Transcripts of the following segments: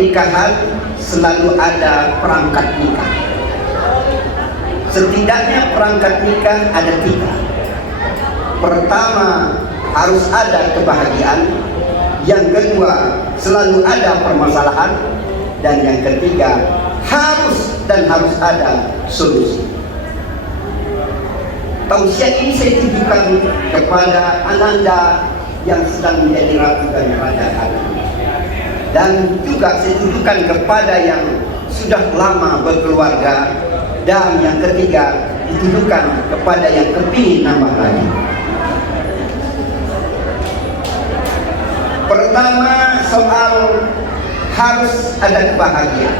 pernikahan selalu ada perangkat nikah. Setidaknya perangkat nikah ada 3. Pertama, harus ada kebahagiaan. Yang kedua, selalu ada permasalahan. Dan yang ketiga, harus ada solusi. Tausiah ini saya tujukan kepada Ananda yang sedang menjadi ratu dan raja alam. Dan juga saya tujukan kepada yang sudah lama berkeluarga. Dan yang ketiga, ditujukan kepada yang kepingin nambah lagi. Pertama, soal harus ada kebahagiaan.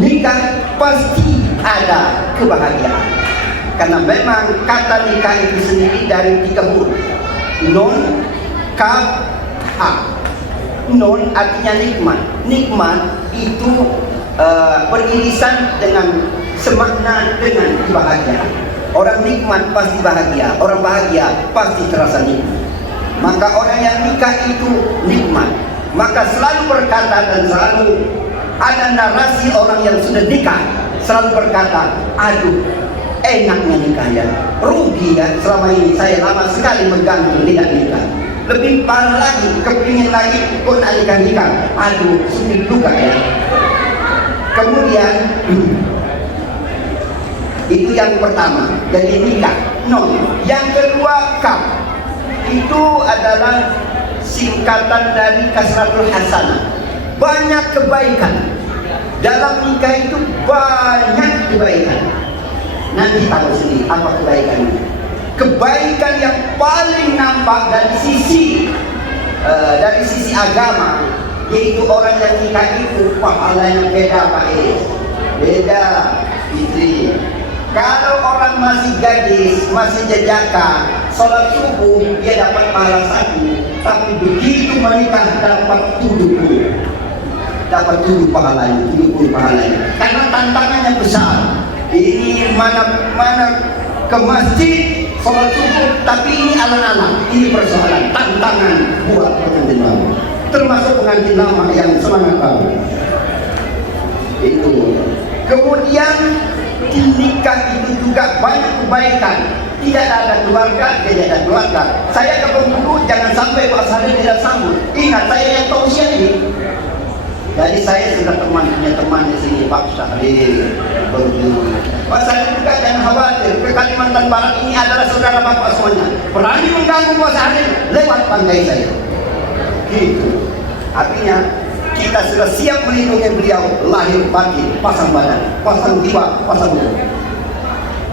Nikah pasti ada kebahagiaan. Karena memang kata nikah itu sendiri dari 3 huruf. Non, kaf, ha. Non artinya nikmat. Nikmat itu beririsan dengan semakna dengan kebahagiaan. Orang nikmat pasti bahagia, orang bahagia pasti terasa nikmat. Maka orang yang nikah itu nikmat. Maka selalu berkata dan selalu ada narasi orang yang sudah nikah selalu berkata, aduh enaknya nikah ya, rugi ya, selama ini saya lama sekali menggantung tidak nikah. Lebih parah lagi, kepingin lagi kok nak nikah, aduh sulit juga ya. Kemudian itu yang pertama, jadi nikah. Non. Yang kedua, kaf. Itu adalah singkatan dari kasratul hasanah. Banyak kebaikan. Dalam nikah itu banyak kebaikan. Nanti tahu sendiri apa kebaikannya. Kebaikan yang paling nampak dari sisi agama, yaitu orang yang nikah itu pahalanya beda Pak Is. Beda Fitri. Kalau orang masih gadis, masih jejaka, sholat subuh dia dapat pahala 1, tapi begitu menikah dapat 70. Dapat 7 pahalanya, 70 pahalanya. Karena tantangannya besar. Ini mana ke masjid sholat subuh, tapi ini anak-anak, ini persoalan, tantangan buat pengantin lama. Termasuk pengantin lama yang semangat banget. Itu. Kemudian di nikah itu juga banyak kebaikan. Tidak ada keluarga, tidak ada keluarga. Saya ke Bengkulu, jangan sampai Pak Salim tidak sambut. Ingat, saya yang tausiah ini. Jadi saya sudah punya teman di sini, Pak Syahrir Bengkulu. Pak Salim juga jangan khawatir. Ke Kalimantan Barat ini adalah saudara Bapak semuanya. Berani mengganggu Pak Syahrir lewat pantai saya. Gitu. Artinya kita sudah siap melindungi beliau lahir batin, pasang badan, pasang jiwa, pasang ruh.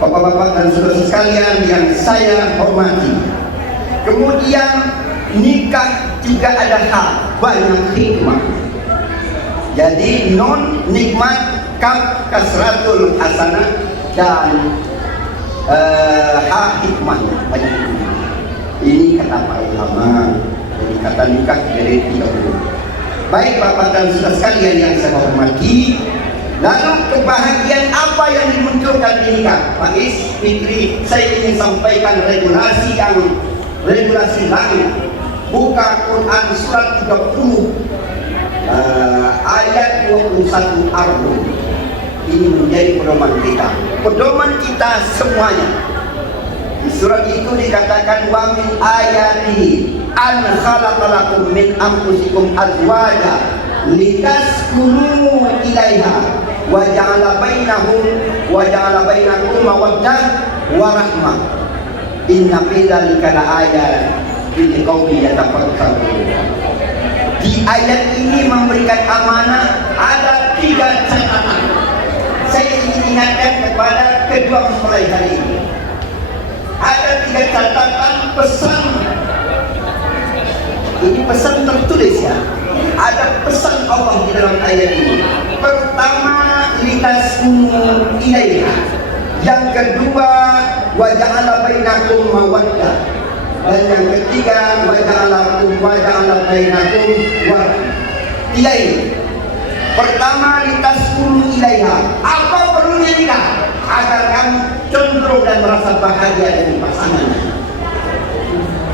Bapak-bapak dan saudara sekalian yang saya hormati. Kemudian nikah juga ada hak, banyak hikmah. Jadi non nikmat, kaf kasratul hasanah, dan hak hikmahnya banyak hikmah. Ini kata para ulama. Jadi kata nikah dari 3 huruf. Baik Bapak dan saudara sekalian yang saya hormati, lalu kebahagiaan apa yang dimunculkan di nikah? Pak Is, Fitri, saya ingin sampaikan regulasi langit. Buka Quran surat 30 ayat 21 Ar-Rum. Ini menjadi pedoman kita semuanya. Di surat itu dikatakan wa min ayati an khalaqalakum min anfusikum azwaja litaskunu ilaiha wa ja'ala bainakum mawaddah wa rahmah inna fi dzalika laayatin liqaumin yatafakkarun. Di ayat ini memberikan amanah ada 3 catatan. Saya ingin ingatkan kepada kedua mempelai hari ini. Ada 3 catatan pesan. Ini pesan tertulis ya. Ada pesan Allah di dalam ayat ini. Pertama, litaskunu ilaiha. Yang kedua, wa ja'ala bainakum mawaddah. Dan yang ketiga, wa ja'ala bainakum warahmah. 3 ini. Pertama, litaskunu ilaiha. Apa perlunya nikah? Agar kamu cenderung dan merasa bahagia dengan pasangannya.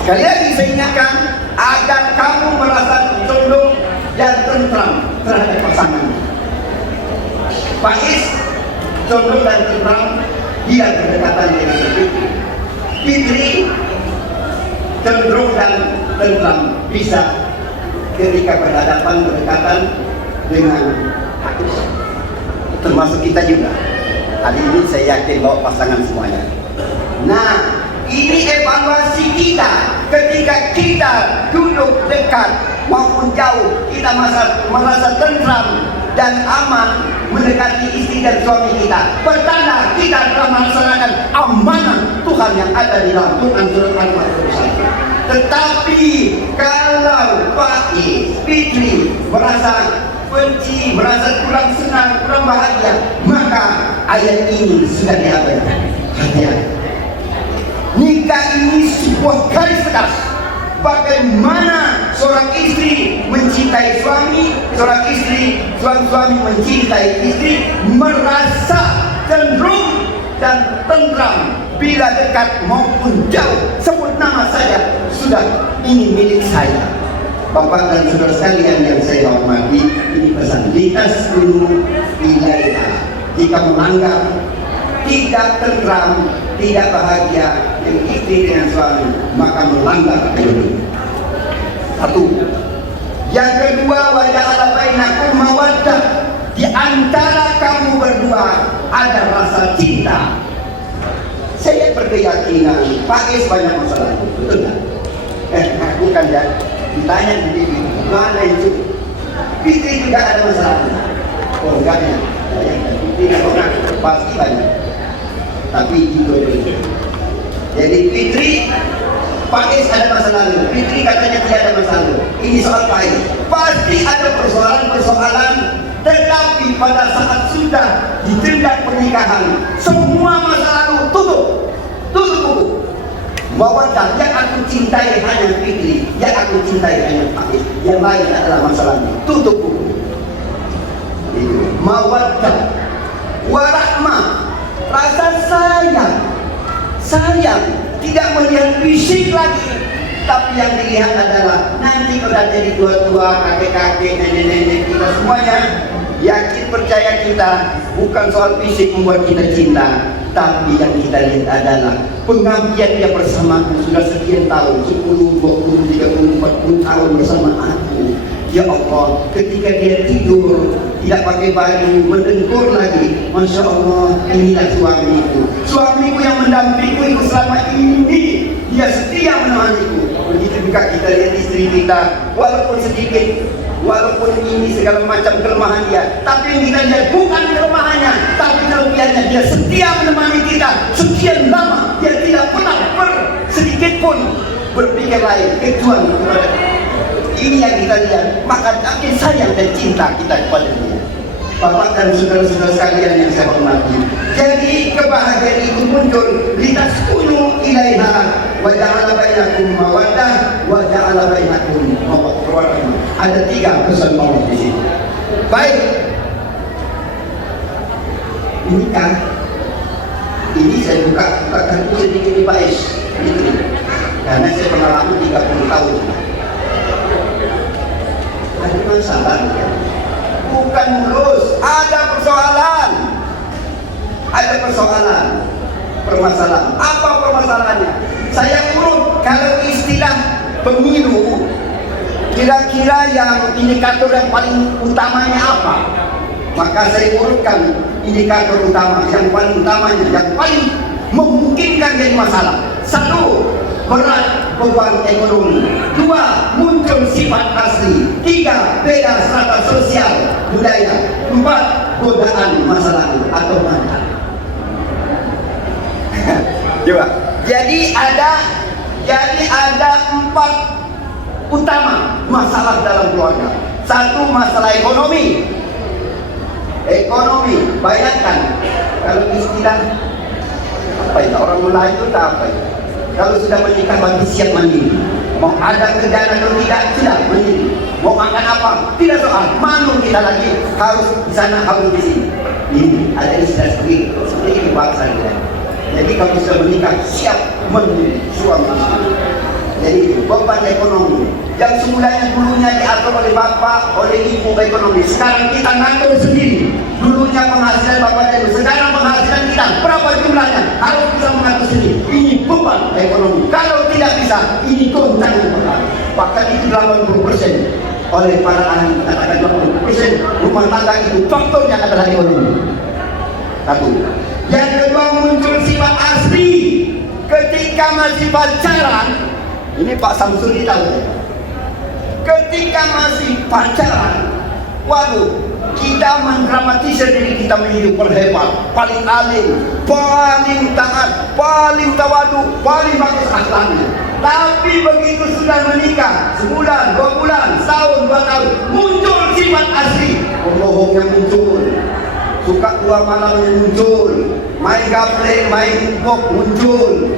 Sekali lagi saya ingatkan, agar kamu merasa cenderung dan tentram terhadap pasangan. Faiz condong dan tentram, dia berdekatan dengan Fitri. Fitri cenderung dan tentram, bisa ketika berhadapan berdekatan dengan Faiz. Termasuk kita juga. Hari ini saya yakin bahwa pasangan semuanya. Nah, ini evaluasi kita ketika kita duduk dekat maupun jauh, kita merasa tentram dan aman mendekati istri dan suami kita. Pertanda kita telah melaksanakan amanah Tuhan yang ada di dalam Quran surat Al-Fatihah. Tetapi kalau Faiz, Fitri merasa benci, merasa kurang senang, kurang bahagia, maka ayat ini sudah diabaikan. Hati-hati. Nikah ini sebuah garis tegas. Bagaimana seorang istri mencintai suami, suami mencintai istri, merasa cenderung dan tentram bila dekat maupun jauh. Sebut nama saja, sudah ini milik saya. Bapak dan saudara sekalian yang saya hormati, ini pesan lintas gunung ilaiha. Jika melanggar, tidak tentram, tidak bahagia dengan istri dengan suami, maka melanggar ini. Satu. Yang kedua, waja'ala bainakum mawaddah. Di antara kamu berdua ada rasa cinta. Saya berkeyakinan Faiz banyak masalah, betul tak? Bukan ya. Ditanya begini, mana itu? Fitri juga ada masalah. Oh enggak ya, Fitri orang pasti banyak. Tapi juga begitu. Jadi Fitri, Faiz ada masalah. Fitri katanya tidak ada masalah. Ini soal Faiz. Pasti ada persoalan-persoalan. Tetapi pada saat sudah ditendang pernikahan, semua masa lalu tutup buku. Mawaddah, yang aku cintai hanya Fitri, yang aku cintai hanya Faiz, yang lain adalah masalahnya. Tutup buku. Mawaddah, warahmah, rasa sayang, tidak melihat fisik lagi, tapi yang dilihat adalah nanti kalau jadi tua-tua, kakek-kakek, nenek-nenek kita semuanya yakin percaya kita bukan soal fisik membuat kita cinta. Tapi yang kita lihat adalah pengabdian dia bersamaku sudah sekian tahun, 10, 20, 30, 40 tahun bersama aku. Ya Allah, ketika dia tidur tidak pakai baju, mendengkur lagi, Masya Allah, inilah suamiku yang mendampingiku selama ini. Dia setia menemaniku. Begitu juga kita lihat istri kita, walaupun sedikit, walaupun ini segala macam kelemahan dia, tapi yang kita lihat bukan kelemahannya, tapi kelebihannya. Dia setia menemani kita sekian lama. Dia tidak pernah sedikit pun berpikir lain kecuali kepada ini yang kita lihat. Maka makin sayang dan cinta kita kepada dia. Bapak dan saudara-saudara sekalian yang saya hormati, jadi kebahagiaan itu muncul litaskunu ilaiha wa ja'ala bainakum mawaddah wa ja'ala bainakum mawaddah. Ada 3 pesan Allah di sini. Baik, ini kan ini saya buka kartu sedikit di Faiz gitu, karena saya pengalaman 30 tahun. Ada masalah ya? Bukan mulus, ada persoalan, permasalahan. Apa permasalahannya? Saya urut kalau istilah pemilu, kira-kira yang indikator yang paling utamanya apa? Maka saya urutkan indikator utama, yang paling utamanya, yang paling memungkinkan jadi masalah. 1, berat beban ekonomi. 2, muncul sifat asli. 3, beda strata sosial budaya. 4, godaan masa lalu atau mantan. Coba. Jadi ada 4 utama masalah dalam keluarga. 1, masalah ekonomi. Bayangkan kalau istilah apa itu orang Melayu itu apa itu? Kalau sudah menikah bagi siap mandiri. Mau ada kerjaan atau tidak, sudah mandiri. Mau makan apa, tidak soal. Malu kita lagi, harus di sana, harus di sini. Ini ada istilah seperti itu bahasa kita. Jadi kalau sudah menikah siap mandiri suami istri. Jadi beban ekonomi yang semulanya dulunya diatur oleh bapak, oleh ibu ekonomi, sekarang kita ngatur sendiri. Dulunya punya penghasilan Bapak dan Ibu. Sekarang penghasilan kita berapa jumlahnya? Harus bisa mengatur sendiri. Ini beban ekonomi. Kalau tidak bisa, ini goncangan beban. Bahkan itu 80%. Oleh para ahli katakan 80% rumah tangga itu faktornya adalah ekonomi. Satu. Yang kedua, muncul sifat asli ketika masih pacaran. Ini Pak Samsuri tahu. Ketika masih pacaran, waduh, kita mendramatisir diri kita menjadi hebat, paling alim, paling taat, paling tawadu, paling bagus akhlaknya. Tapi begitu sudah menikah, sebulan, 2 bulan, setahun, 2 tahun, muncul sifat asli. Pembohong yang muncul, suka keluar malam yang muncul, main gaple, main bok muncul.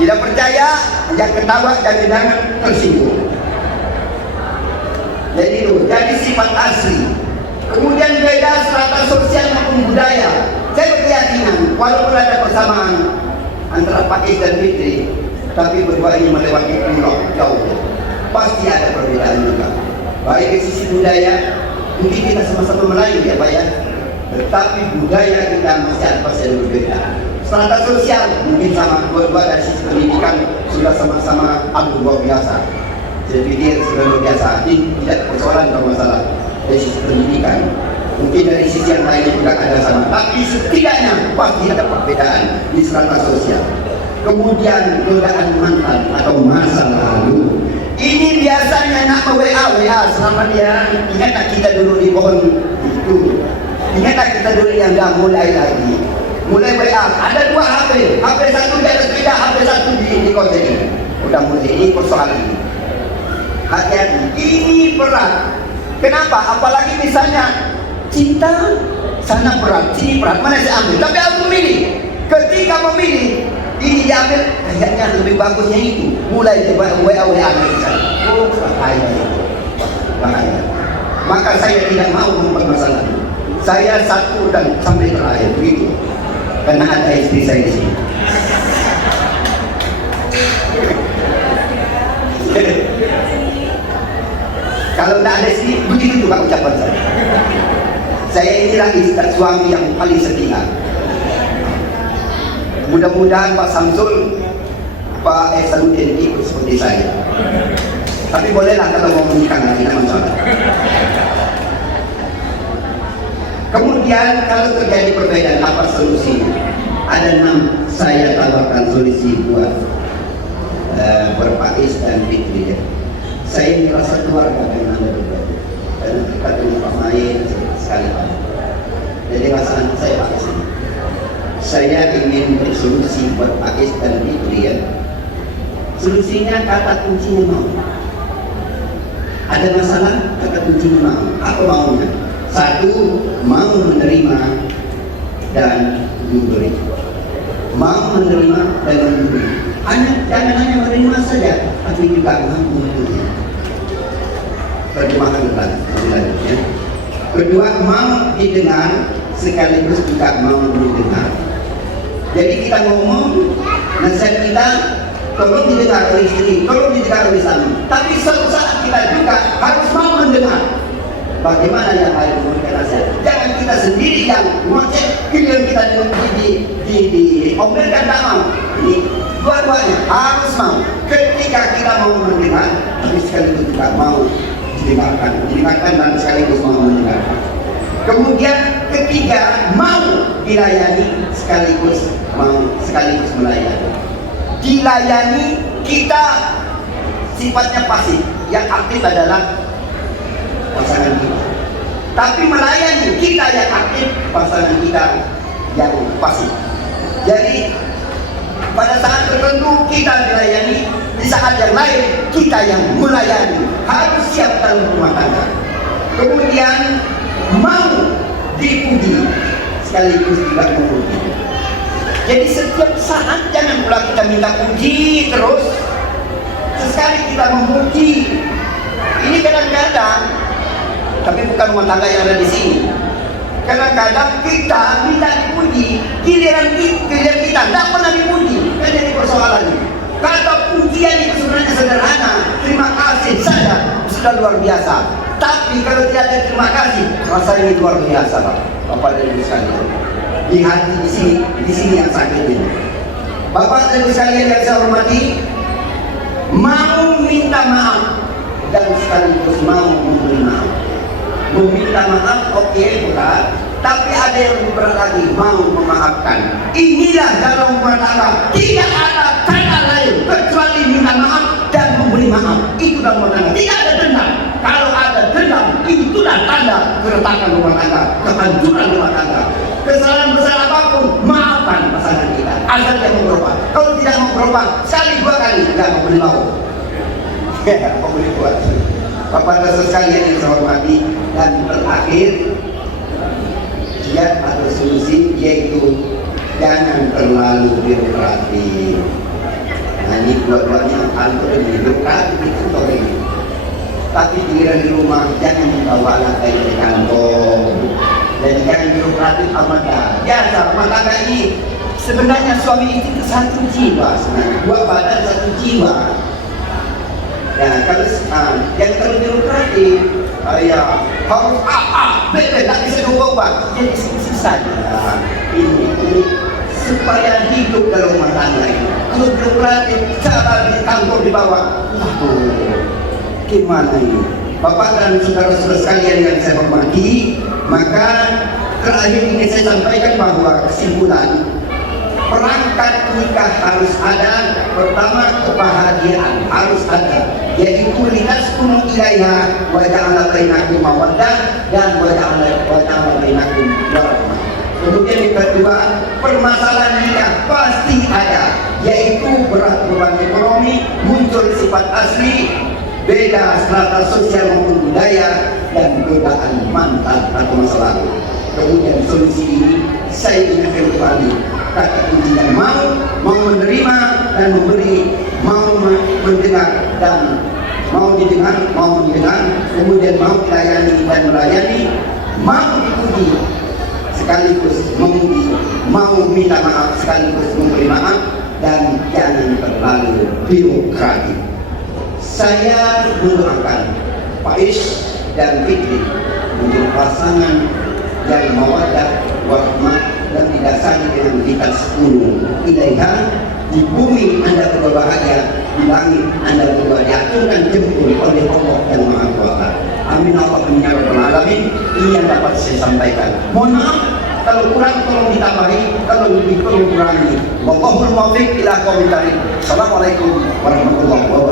Tidak percaya, yang ketawa jangan-jangan tersinggung. Jadi itu, jadi sifat asli. Kemudian beda strata sosial maupun budaya. Saya berkeyakinan, walaupun ada persamaan antara Pak Is dan Fitri, tapi berdua ini melewati pulau jauh. Pasti ada perbedaan juga. Baik dari sisi budaya, mungkin kita sama-sama Melayu ya Pak ya, tetapi budaya kita masih ada pasti ada berbeda. Strata sosial mungkin sama, dua-dua dari sisi pendidikan sudah sama-sama luar biasa. Saya pikir sudah luar biasa, ini tidak persoalan kalau masalah dari sisi pendidikan. Mungkin dari sisi yang lainnya juga ada sama, tapi setidaknya pasti ada perbedaan di strata sosial. Kemudian godaan mantan atau masa lalu. Ini biasanya nak WA selama dia ingatlah kita dulu di pohon itu. Ingatlah kita dulu yang dah mulai lagi. Mulai WA, ada 2 HP, HP satu di atas meja, HP satu di konten. Udah mulai ini persoalan. Hati-hati, ini berat. Kenapa? Apalagi misalnya cinta sana berat, sini berat, mana saya ambil? Tapi aku memilih. Ketika memilih, ini diambil, kayaknya lebih bagusnya itu. Mulai di WA kita. Oh, bahaya. Maka saya tidak mau mempermasalahkan. Saya satu dan sampai terakhir begitu. Karena ada istri saya di sini. Kalau tidak ada istri, begitu juga ucapan saya. Saya inilah istri suami yang paling setia. Mudah-mudahan Pak Samsul, Pak Ehsanuddin ikut seperti saya. Tapi bolehlah kalau mau menikah, tidak masalah. Kemudian kalau terjadi perbedaan, apa solusinya? Ada 6 saya tawarkan solusi buat Berpais dan Fitri. Saya merasa keluarga dengan Anda berdua, karena kita dengan Pak Main sekali. Jadi masalah saya Pak Is, saya ingin bersolusi buat Pak Is dan Fitri ya. Solusinya kata kuncinya mau. Ada masalah, kata kuncinya mau. Apa maunya? 1, mau menerima dan memberi. Mau menerima dan memberi. Jangan hanya menerima saja, tapi juga mau memberi. Terjemahkan lanjutnya. Kedua, mau didengar sekaligus juga mau didengar. Jadi kita ngomong, nasihat kita tolong didengar oleh istri, tolong didengar oleh suami. Tapi suatu saat kita juga harus mau mendengar. Bagaimana yang lain memberikan nasihat? Jangan kita sendiri yang ngoceh, giliran kita diomelkan tak mau. Ini dua-duanya harus mau. Ketika kita mau mendengar, tapi sekaligus juga mau didengarkan dan sekaligus mau mendengarkan. Kemudian ketiga, mau dilayani sekaligus melayani. Dilayani kita sifatnya pasif, yang aktif adalah pasangan kita. Tapi melayani kita yang aktif, pasangan kita yang pasif. Jadi pada saat tertentu kita dilayani, di saat yang lain kita yang melayani. Harus siap dalam rumah tangga. Kemudian mau dipuji sekaligus juga memuji. Jadi setiap saat jangan pula kita minta puji terus. Sesekali kita memuji. Ini kadang-kadang, tapi bukan rumah tangga yang ada di sini. Kadang-kadang kita minta dipuji, giliran kita tidak pernah dipuji. Kan jadi persoalannya. Kata pujian itu sebenarnya sederhana, terima kasih saja sudah luar biasa. Tapi kalau tidak ada terima kasih, rasanya luar biasa Pak. Bapak dan Ibu sekalian. Di hati di sini yang sakit ini. Bapak dan Ibu sekalian yang saya hormati, mau minta maaf dan sekaligus mau memberi maaf. Meminta maaf oke, berat, tapi ada yang berat lagi, mau memaafkan. Inilah dalam rumah tangga tidak ada kata lain kecuali minta maaf dan memberi maaf. Itu dalam rumah tangga, tidak ada dendam. Kalau ada dendam, itulah tanda keretakan rumah tangga, kehancuran rumah tangga. Kesalahan besar apapun, maafkan pasangan kita asal dia mau berubah. Kalau tidak mau berubah, sekali dua kali tidak mau beri mau. Ya, mau beri buat. Bapak dan sekalian yang saya hormati, dan terakhir kiat atau solusi yaitu jangan terlalu birokratis. Nah ini dua-duanya kantor ini birokratis di kantor ini. Tapi giliran di rumah jangan membawa anak dari kantor dan jangan birokratis amat dah. Biasa rumah tangga ini sebenarnya suami istri satu jiwa, sebenarnya dua badan satu jiwa. Ya, kalau yang terlalu birokratis, ya harus tak bisa diubah. Jadi sisi saja ini supaya hidup dalam rumah tangga ini. Kalau birokratis cara di kantor di bawah, gimana ini? Bapak dan saudara-saudara sekalian yang saya hormati, maka terakhir ini saya sampaikan bahwa kesimpulan perangkat nikah harus ada. Pertama, kebahagiaan harus ada, yaitu linaskunu ilaiha wa ja'ala bainakum mawaddah dan wa ja'ala bainakum warahmah. Kemudian yang kedua, permasalahan nikah pasti ada, yaitu berat beban ekonomi, muncul sifat asli, beda strata sosial maupun budaya, dan godaan mantan atau masa lalu. Kemudian solusi ini saya ingatkan kembali, kata kuncinya mau menerima dan memberi, mau mendengar dan mau didengar, mau mendengar, kemudian mau melayani dan melayani, mau dipuji sekaligus memuji, mau minta maaf sekaligus memberi maaf, dan jangan terlalu birokratis. Saya mendoakan Pak Is dan Fitri menjadi pasangan yang mawaddah warahmah dan didasari dengan kitab 10 ilaiha. Di bumi Anda berdua bahagia, di langit Anda berdua diaturkan jemput oleh Allah yang Maha Kuasa. Amin Allahumma ya rabbal alamin. Ini yang dapat saya sampaikan. Mohon maaf kalau kurang tolong ditambahi, kalau lebih tolong kurangi. Wallahul muwaffiq ila aqwamit thariq. Assalamualaikum warahmatullahi wabarakatuh.